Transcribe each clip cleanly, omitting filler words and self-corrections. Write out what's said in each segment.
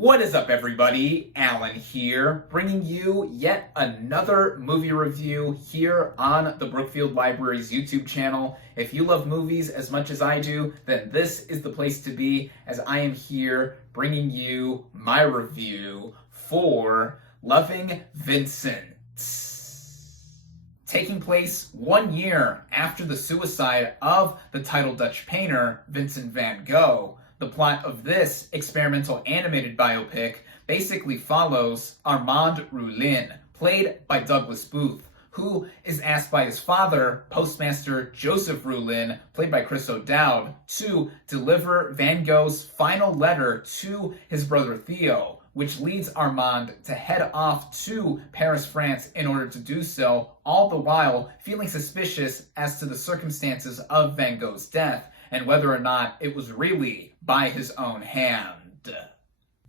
What is up, everybody? Alan here, bringing you yet another movie review here on the Brookfield Library's YouTube channel. If you love movies as much as I do, then this is the place to be, as I am here bringing you my review for Loving Vincent. Taking place 1 year after the suicide of the title Dutch painter Vincent van Gogh, the plot of this experimental animated biopic basically follows Armand Roulin, played by Douglas Booth, who is asked by his father, Postmaster Joseph Roulin, played by Chris O'Dowd, to deliver Van Gogh's final letter to his brother Theo, which leads Armand to head off to Paris, France in order to do so, all the while feeling suspicious as to the circumstances of Van Gogh's death and whether or not it was really by his own hand.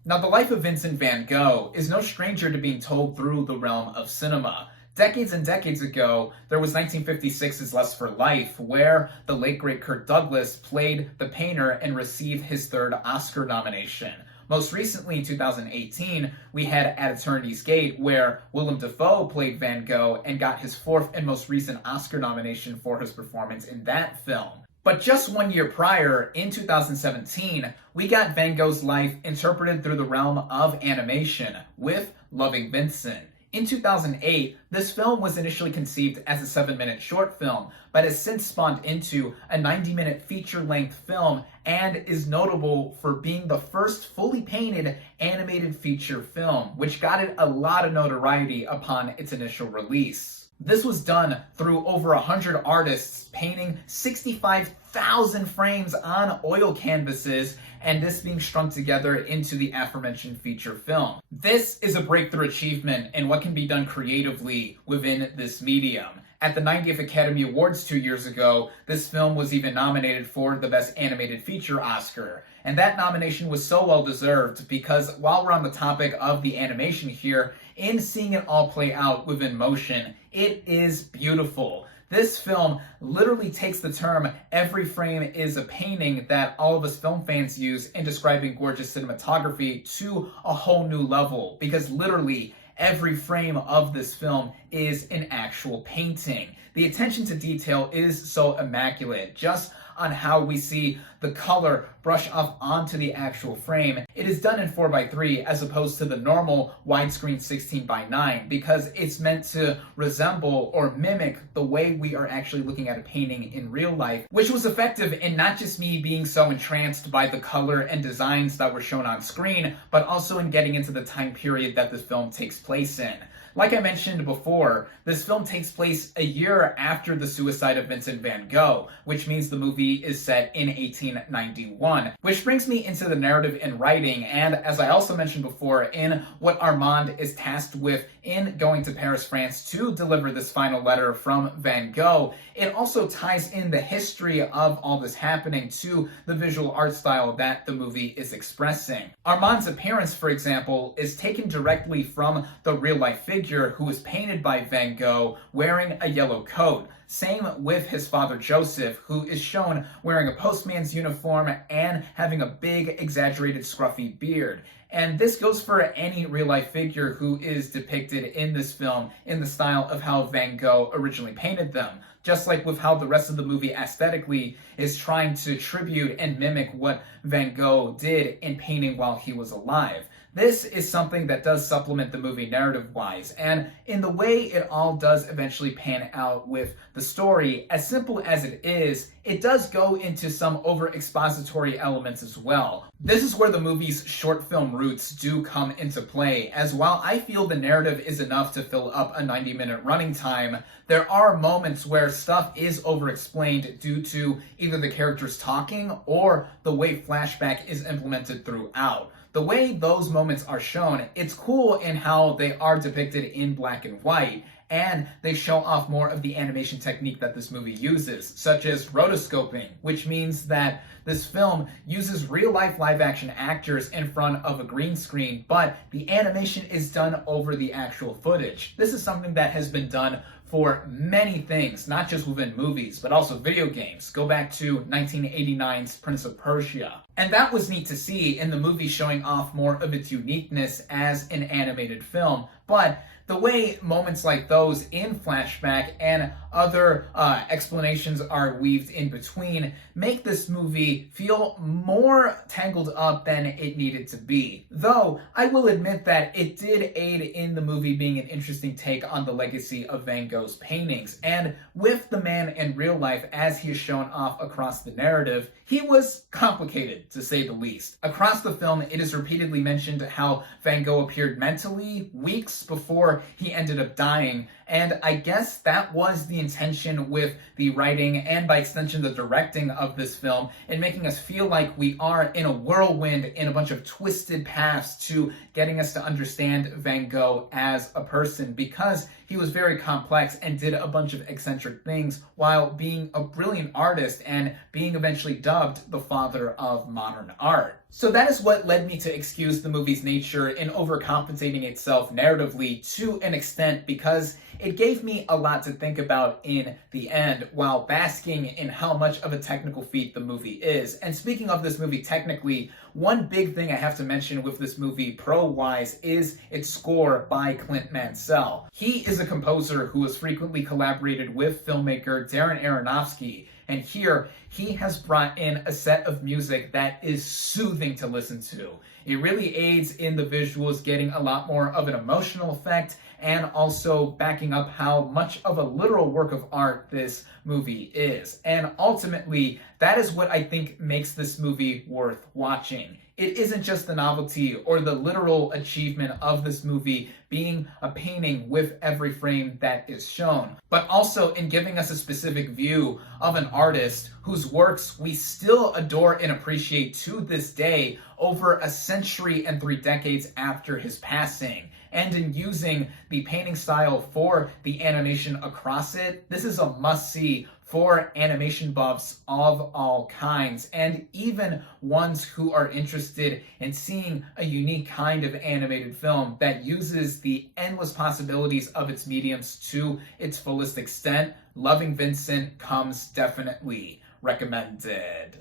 Now, the life of Vincent van Gogh is no stranger to being told through the realm of cinema. Decades and decades ago, there was 1956's Lust for Life, where the late great Kirk Douglas played the painter and received his third Oscar nomination. Most recently, in 2018, we had At Eternity's Gate, where Willem Dafoe played Van Gogh and got his fourth and most recent Oscar nomination for his performance in that film. But just 1 year prior, in 2017, we got Van Gogh's life interpreted through the realm of animation with Loving Vincent. In 2008, this film was initially conceived as a 7-minute short film, but has since spawned into a 90-minute feature-length film and is notable for being the first fully painted animated feature film, which got it a lot of notoriety upon its initial release. This was done through over 100 artists painting 65,000 frames on oil canvases, and this being strung together into the aforementioned feature film. This is a breakthrough achievement in what can be done creatively within this medium. At the 90th Academy Awards 2 years ago, this film was even nominated for the Best Animated Feature Oscar. And that nomination was so well deserved because while we're on the topic of the animation here, in seeing it all play out within motion, it is beautiful. This film literally takes the term "every frame is a painting" that all of us film fans use in describing gorgeous cinematography to a whole new level, because literally every frame of this film is an actual painting. The attention to detail is so immaculate, just on how we see the color brush up onto the actual frame. It is done in 4:3 as opposed to the normal widescreen 16:9 because it's meant to resemble or mimic the way we are actually looking at a painting in real life, which was effective in not just me being so entranced by the color and designs that were shown on screen, but also in getting into the time period that this film takes place in. Like I mentioned before, this film takes place a year after the suicide of Vincent van Gogh, which means the movie is set in 1891. Which brings me into the narrative and writing, and as I also mentioned before, in what Armand is tasked with in going to Paris, France to deliver this final letter from Van Gogh. It also ties in the history of all this happening to the visual art style that the movie is expressing. Armand's appearance, for example, is taken directly from the real-life figure who was painted by Van Gogh wearing a yellow coat. Same with his father Joseph, who is shown wearing a postman's uniform and having a big, exaggerated, scruffy beard. And this goes for any real-life figure who is depicted in this film in the style of how Van Gogh originally painted them. Just like with how the rest of the movie aesthetically is trying to tribute and mimic what Van Gogh did in painting while he was alive. This is something that does supplement the movie narrative-wise, and in the way it all does eventually pan out with the story, as simple as it is, it does go into some over-expository elements as well. This is where the movie's short film roots do come into play, as while I feel the narrative is enough to fill up a 90-minute running time, there are moments where stuff is over-explained due to either the characters talking or the way flashback is implemented throughout. The way those moments are shown, it's cool in how they are depicted in black and white, and they show off more of the animation technique that this movie uses, such as rotoscoping, which means that this film uses real-life live-action actors in front of a green screen, but the animation is done over the actual footage. This is something that has been done for many things, not just within movies, but also video games. Go back to 1989's Prince of Persia. And that was neat to see in the movie, showing off more of its uniqueness as an animated film. But the way moments like those in flashback and other explanations are weaved in between make this movie feel more tangled up than it needed to be. Though, I will admit that it did aid in the movie being an interesting take on the legacy of Van Gogh's paintings. And with the man in real life, as he is shown off across the narrative, he was complicated, to say the least. Across the film, it is repeatedly mentioned how Van Gogh appeared mentally weeks before he ended up dying, and I guess that was the intention with the writing and by extension the directing of this film, in making us feel like we are in a whirlwind in a bunch of twisted paths to getting us to understand Van Gogh as a person, because he was very complex and did a bunch of eccentric things while being a brilliant artist and being eventually dubbed the father of modern art. So that is what led me to excuse the movie's nature in overcompensating itself narratively to an extent, because it gave me a lot to think about in the end while basking in how much of a technical feat the movie is. And speaking of this movie technically, one big thing I have to mention with this movie pro-wise is its score by Clint Mansell. He is a composer who has frequently collaborated with filmmaker Darren Aronofsky, and here he has brought in a set of music that is soothing to listen to. It really aids in the visuals getting a lot more of an emotional effect, and also backing up how much of a literal work of art this movie is. And ultimately, that is what I think makes this movie worth watching. It isn't just the novelty or the literal achievement of this movie being a painting with every frame that is shown, but also in giving us a specific view of an artist whose works we still adore and appreciate to this day, over a century and 3 decades after his passing. And in using the painting style for the animation across it, this is a must-see for animation buffs of all kinds, and even ones who are interested in seeing a unique kind of animated film that uses the endless possibilities of its mediums to its fullest extent. Loving Vincent comes definitely recommended.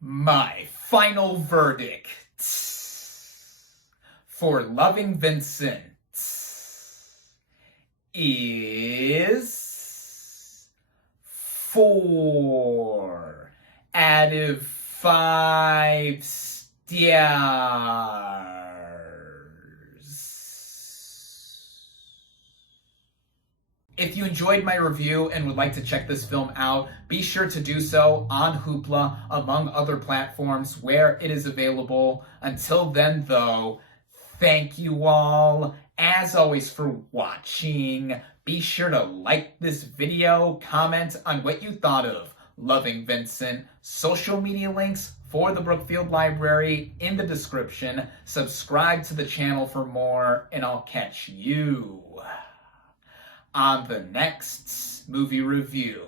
My final verdict for Loving Vincent is 4 out of 5 stars. If you enjoyed my review and would like to check this film out, be sure to do so on Hoopla, among other platforms where it is available. Until then, though, thank you all, as always, for watching. Be sure to like this video, comment on what you thought of Loving Vincent, social media links for the Brookfield Library in the description. Subscribe to the channel for more, and I'll catch you on the next movie review.